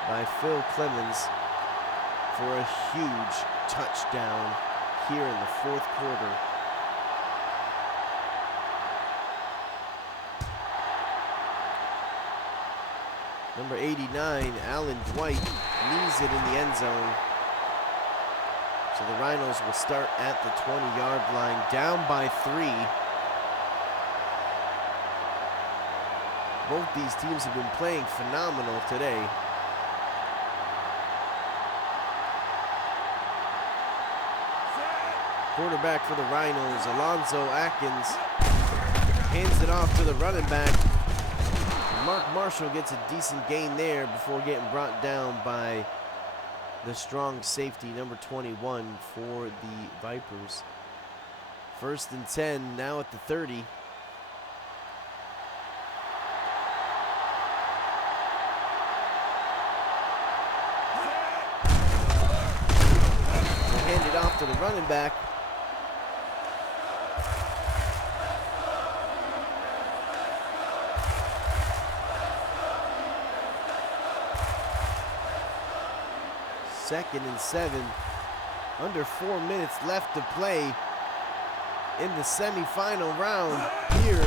by Phil Clemens for a huge touchdown here in the 4th quarter. Number 89, Alan Dwight, knees it in the end zone. So the Rhinos will start at the 20-yard line, down by 3. Both these teams have been playing phenomenal today. Quarterback for the Rhinos, Alonzo Atkins, hands it off to the running back. Mark Marshall gets a decent gain there before getting brought down by the strong safety, number 21 for the Vipers. 1st and 10, now at the 30. They hand it off to the running back. Second and 7, under 4 minutes left to play in the semifinal round here.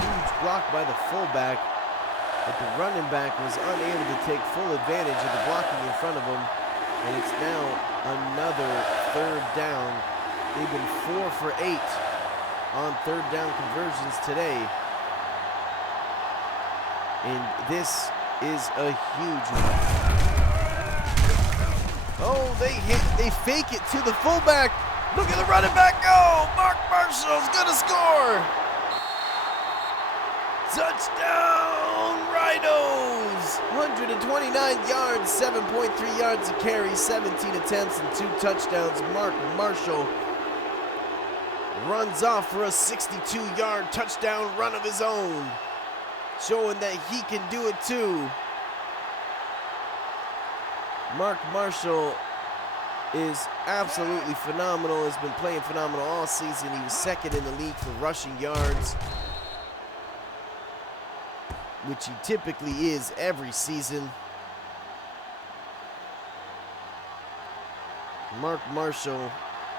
Huge block by the fullback, but the running back was unable to take full advantage of the blocking in front of him, and it's now another 3rd down. They've been 4 for 8 on 3rd down conversions today, and this is a huge one. Oh, they fake it to the fullback. Look at the running back go. Mark Marshall's gonna score. Touchdown, Rhinos. 129 yards, 7.3 yards a carry, 17 attempts and 2 touchdowns. Mark Marshall runs off for a 62-yard touchdown run of his own, showing that he can do it too. Mark Marshall is absolutely phenomenal, has been playing phenomenal all season. He was 2nd in the league for rushing yards, which he typically is every season. Mark Marshall,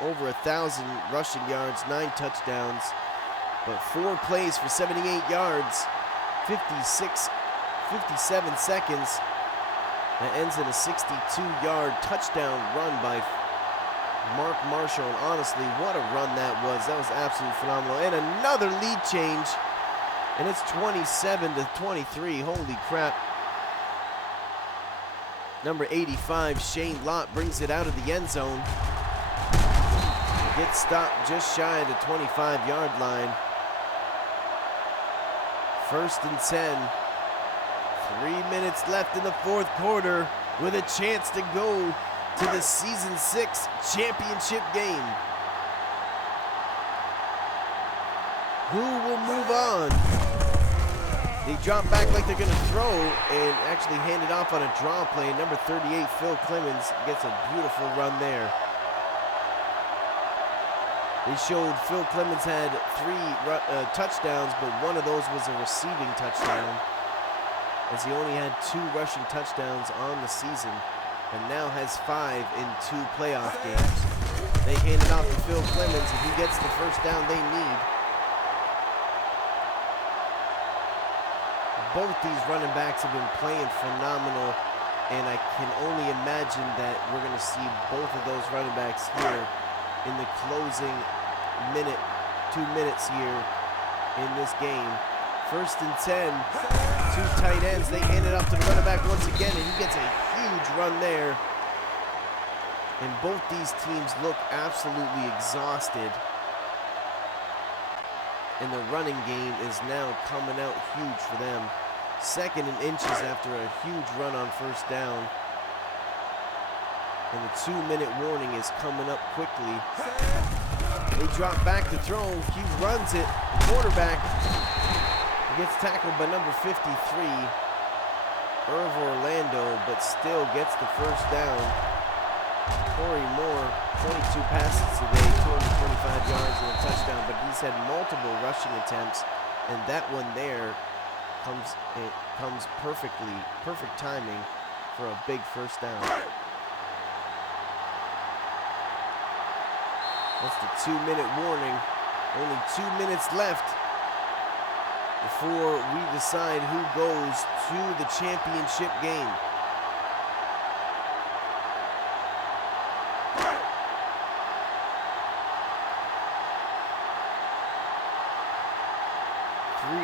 over 1,000 rushing yards, 9 touchdowns, but 4 plays for 78 yards. 57 seconds. That ends in a 62-yard touchdown run by Mark Marshall. And honestly, what a run that was. That was absolutely phenomenal. And another lead change. And it's 27-23. Holy crap. Number 85, Shane Lott, brings it out of the end zone. Gets stopped just shy of the 25-yard line. 1st and 10. 3 minutes left in the 4th quarter with a chance to go to the Season 6 championship game. Who will move on? They drop back like they're gonna throw and actually hand it off on a draw play. Number 38, Phil Clemens, gets a beautiful run there. They showed Phil Clemens had 3 touchdowns, but one of those was a receiving touchdown, as he only had 2 rushing touchdowns on the season, but now has 5 in 2 playoff games. They hand it off to Phil Clemens. If he gets the first down they need. Both these running backs have been playing phenomenal, and I can only imagine that we're going to see both of those running backs here in the closing 2 minutes here in this game. 1st and 10, 2 tight ends. They hand it off to the running back once again, and he gets a huge run there. And both these teams look absolutely exhausted. And the running game is now coming out huge for them. 2nd and inches after a huge run on 1st down. And the 2-minute warning is coming up quickly. They drop back to throw. He runs it. The quarterback gets tackled by number 53, Irv Orlando, but still gets the first down. Corey Moore, 22 passes today, 225 yards and a touchdown, but he's had multiple rushing attempts, and that one there comes perfect timing for a big first down. That's the 2-minute warning. Only 2 minutes left before we decide who goes to the championship game.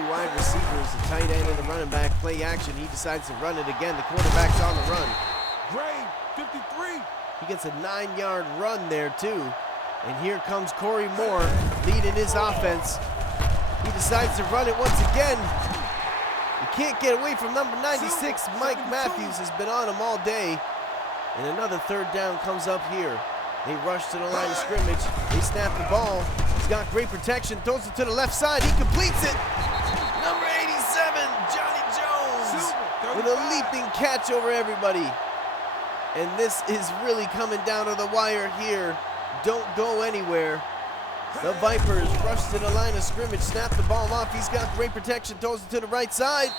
Wide receivers, the tight end and the running back, play action. He decides to run it again. The quarterback's on the run. Gray, 53. He gets a 9-yard run there too. And here comes Corey Moore leading his offense. He decides to run it once again. He can't get away from number 96. Mike Matthews has been on him all day. And another 3rd down comes up here. They rush to the line of scrimmage. They snap the ball. He's got great protection. Throws it to the left side. He completes it. Number 87, Johnny Jones, with a leaping catch over everybody. And this is really coming down to the wire here. Don't go anywhere. The Vipers rush to the line of scrimmage, snap the ball off. He's got great protection, throws it to the right side.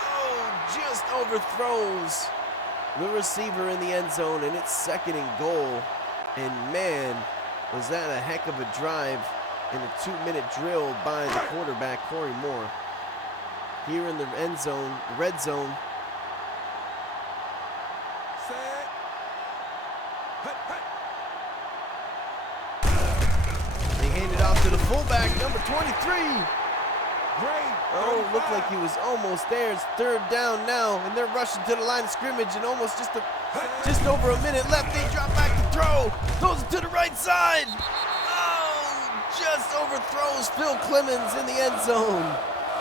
Oh, just overthrows the receiver in the end zone, and it's 2nd and goal. And man, was that a heck of a drive in a 2-minute drill by the quarterback, Corey Moore. Here in the end zone, red zone. Set. Hut, hut. They hand it off to the fullback, number 23. Gray, Oh, looked like he was almost there. It's 3rd down now, and they're rushing to the line of scrimmage, and almost just over a minute left. They drop back to throw. Throws it to the right side. Just overthrows Phil Clemens in the end zone.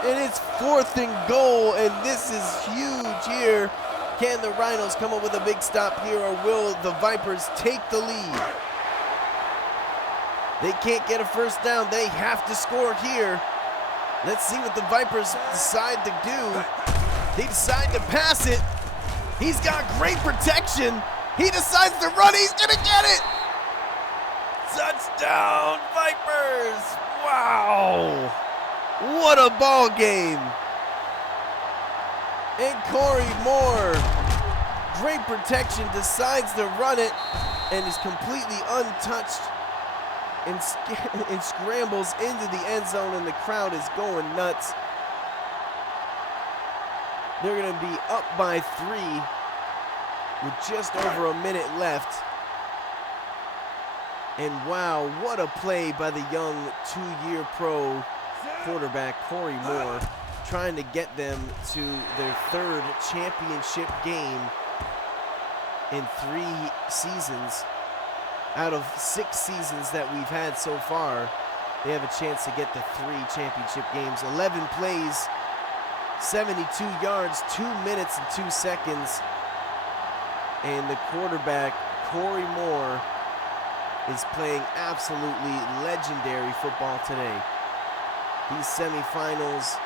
And it's 4th and goal, and this is huge here. Can the Rhinos come up with a big stop here, or will the Vipers take the lead? They can't get a first down. They have to score here. Let's see what the Vipers decide to do. They decide to pass it. He's got great protection. He decides to run. He's going to get it. Touchdown, Vipers! Wow! What a ball game! And Corey Moore, great protection, decides to run it and is completely untouched and scrambles into the end zone, and the crowd is going nuts. They're going to be up by 3 with just over a minute left. And wow, what a play by the young 2-year pro quarterback, Corey Moore, trying to get them to their 3rd championship game in 3 seasons out of 6 seasons that we've had so far. they have a chance to get the 3 championship games. 11 plays, 72 yards, 2 minutes and 2 seconds. And the quarterback, Corey Moore, is playing absolutely legendary football today. These semifinals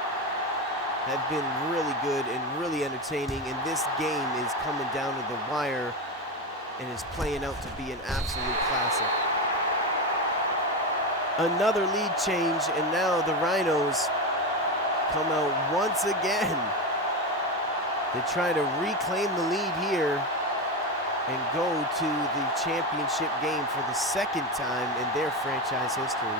have been really good and really entertaining, and this game is coming down to the wire and is playing out to be an absolute classic. Another lead change, and now the Rhinos come out once again to try to reclaim the lead here and go to the championship game for the 2nd time in their franchise history.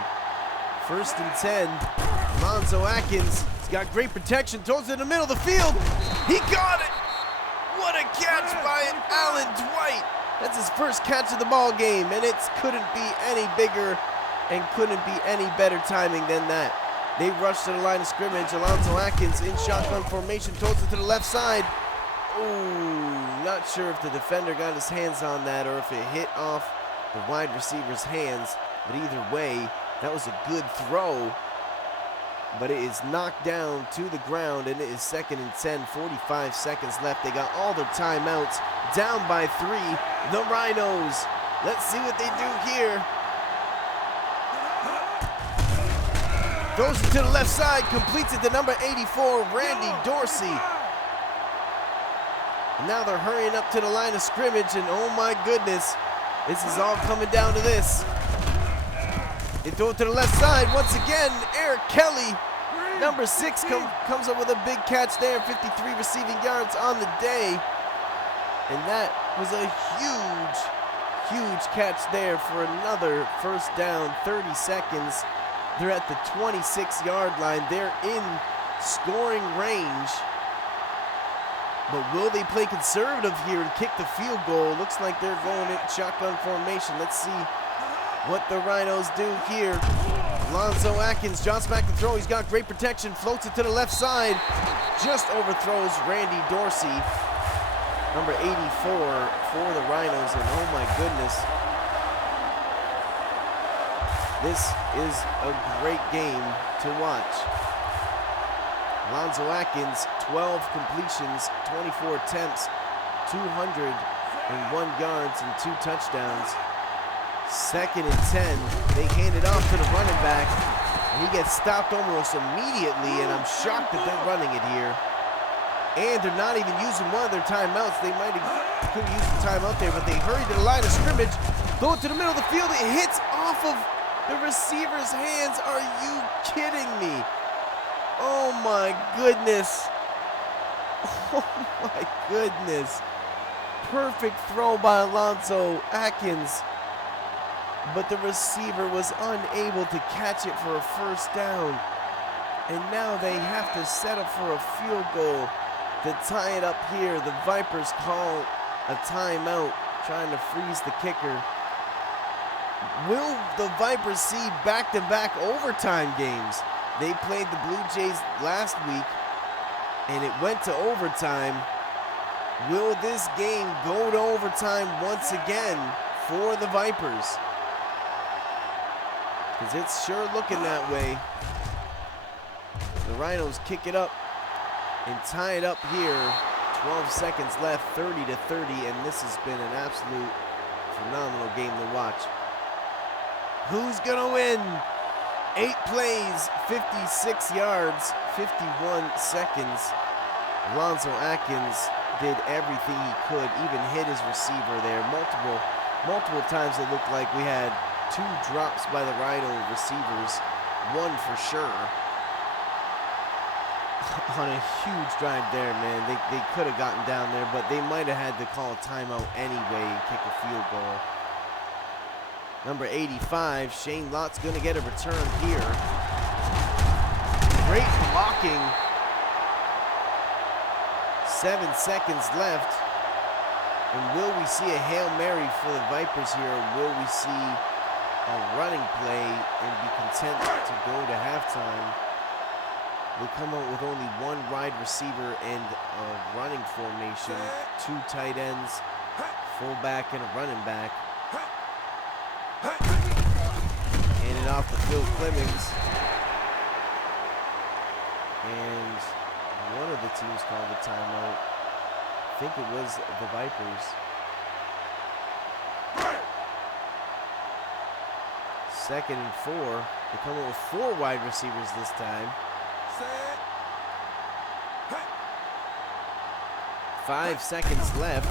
1st and 10, Lonzo Atkins, he's got great protection, throws it in the middle of the field. He got it! What a catch by Allen Dwight. That's his first catch of the ball game, and it couldn't be any bigger and couldn't be any better timing than that. They rush to the line of scrimmage. Alonzo Atkins in shotgun formation, throws it to the left side. Ooh, not sure if the defender got his hands on that or if it hit off the wide receiver's hands, but either way, that was a good throw, but it is knocked down to the ground, and it is 2nd and 10, 45 seconds left. They got all their timeouts, down by 3, the Rhinos. Let's see what they do here. Throws it to the left side, completes it to number 84, Randy Dorsey. And now they're hurrying up to the line of scrimmage, and oh my goodness, this is all coming down to this. They throw it to the left side once again. Eric Kelly, number 6, comes up with a big catch there, 53 receiving yards on the day. And that was a huge catch there for another 1st down, 30 seconds. They're at the 26-yard line. They're in scoring range. But will they play conservative here and kick the field goal? Looks like they're going in shotgun formation. Let's see what the Rhinos do here. Lonzo Atkins jots back the throw. He's got great protection, floats it to the left side. Just overthrows Randy Dorsey, number 84 for the Rhinos. And oh my goodness, this is a great game to watch. Lonzo Atkins, 12 completions, 24 attempts, 201 yards and 2 touchdowns. 2nd and 10, they hand it off to the running back, and he gets stopped almost immediately, and I'm shocked that they're running it here. And they're not even using one of their timeouts. They might have could have used the timeout there, but they hurry to the line of scrimmage, throw it to the middle of the field. It hits off of the receiver's hands. Are you kidding me? Oh my goodness. Oh my goodness. Perfect throw by Alonzo Atkins, but the receiver was unable to catch it for a 1st down. And now they have to settle for a field goal to tie it up here. The Vipers call a timeout, trying to freeze the kicker. Will the Vipers see back-to-back overtime games? They played the Blue Jays last week, and it went to overtime. Will this game go to overtime once again for the Vipers? Because it's sure looking that way. The Rhinos kick it up and tie it up here. 12 seconds left, 30-30, and this has been an absolute phenomenal game to watch. Who's gonna win? 8 plays, 56 yards, 51 seconds. Alonzo Atkins did everything he could, even hit his receiver there. Multiple times it looked like we had 2 drops by the Rhino receivers, 1 for sure. On a huge drive there, man. They could have gotten down there, but they might have had to call a timeout anyway and kick a field goal. Number 85, Shane Lott's going to get a return here. Great blocking. 7 seconds left. And will we see a Hail Mary for the Vipers here, or will we see a running play and be content to go to halftime? They come out with only 1 wide receiver and a running formation, 2 tight ends, fullback and a running back. And it off to Phil Clemens. And one of the teams called a timeout. I think it was the Vipers. Second and 4. They come up with 4 wide receivers this time. Set. 5 seconds left.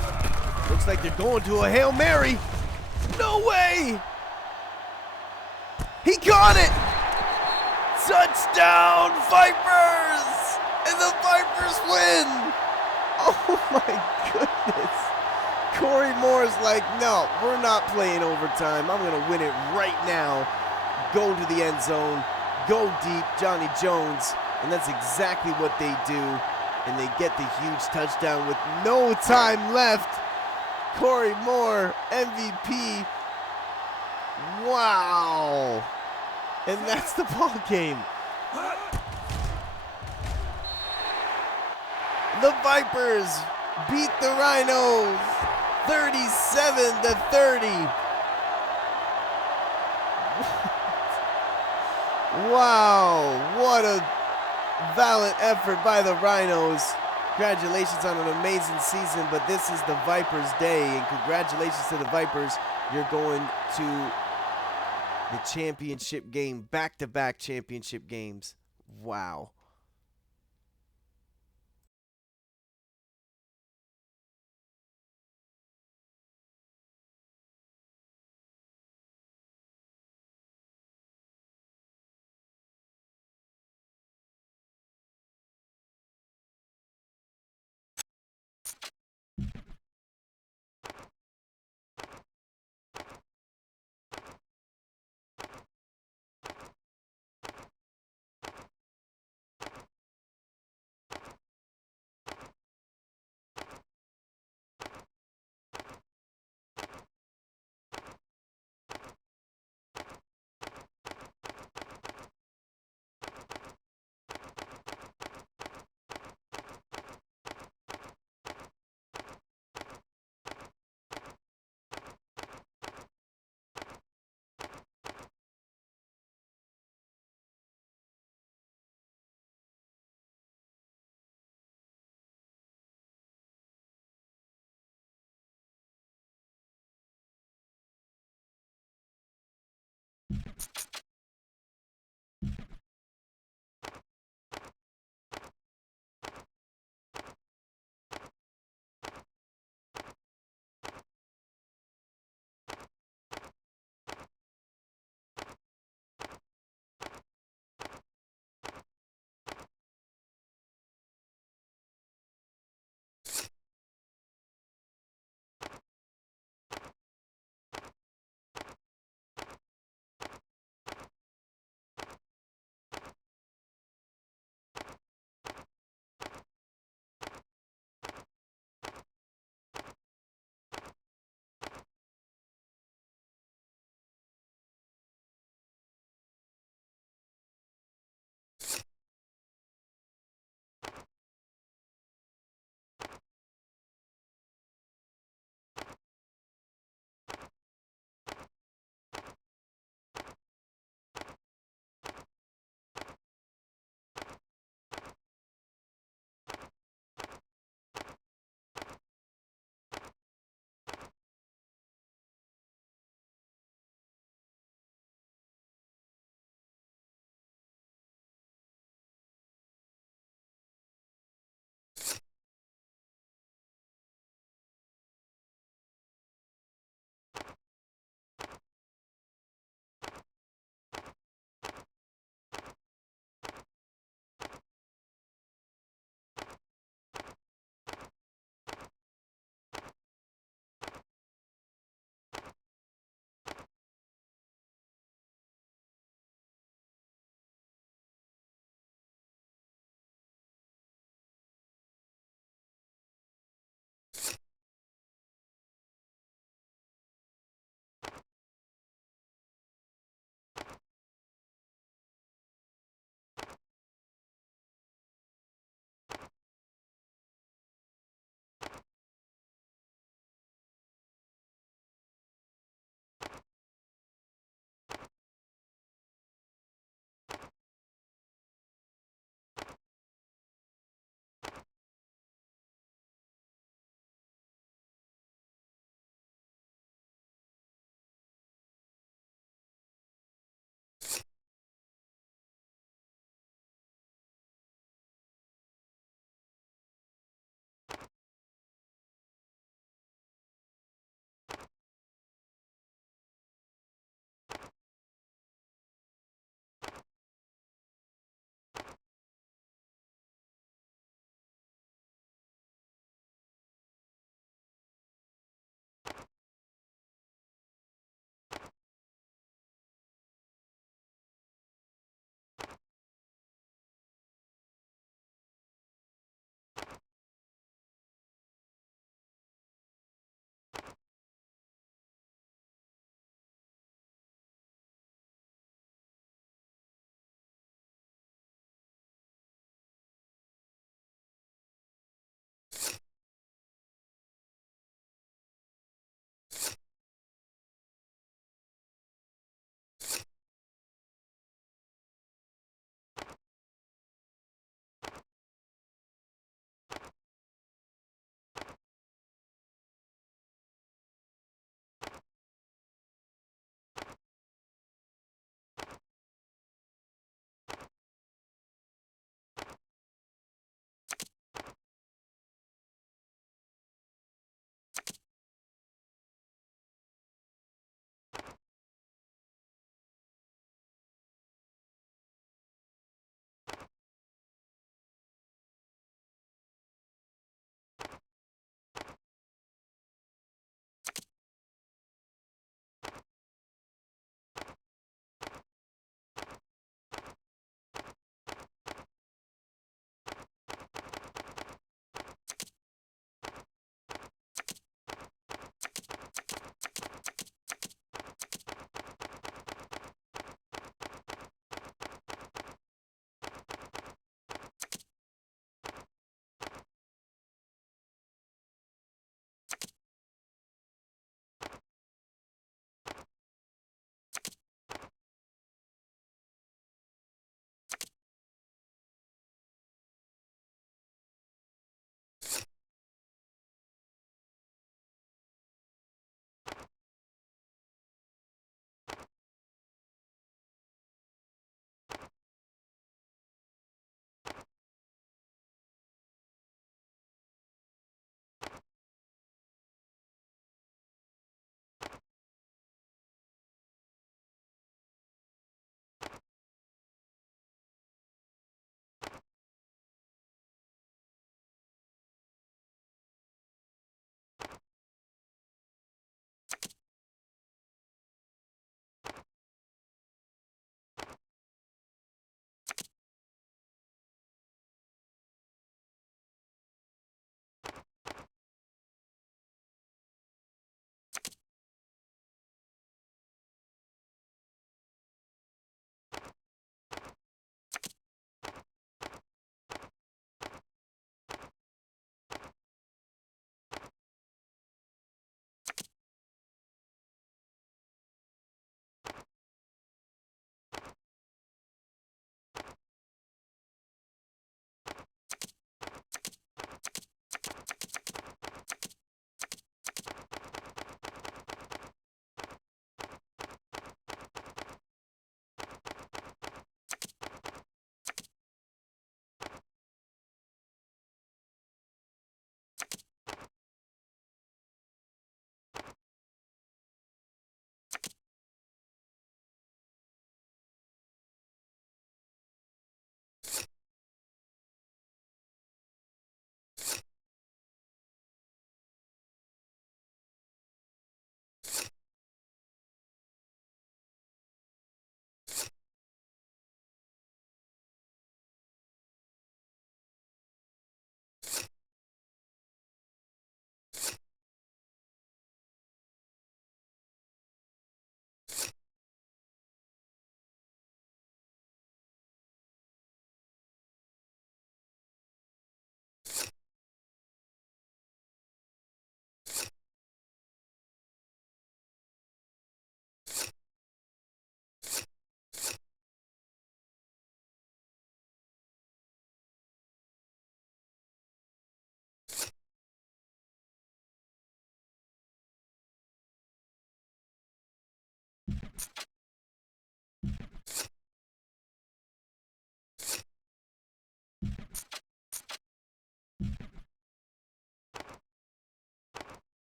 Looks like they're going to a Hail Mary. No way! He caught it! Touchdown, Vipers! And the Vipers win! Oh my goodness. Corey Moore's like, no, we're not playing overtime. I'm going to win it right now. Go to the end zone. Go deep, Johnny Jones. And that's exactly what they do. And they get the huge touchdown with no time left. Corey Moore, MVP. Wow. And that's the ball game. The Vipers beat the Rhinos 37-30. Wow, what a valiant effort by the Rhinos. Congratulations on an amazing season, but this is the Vipers' day, and congratulations to the Vipers. You're going to the championship game, back-to-back championship games. Wow.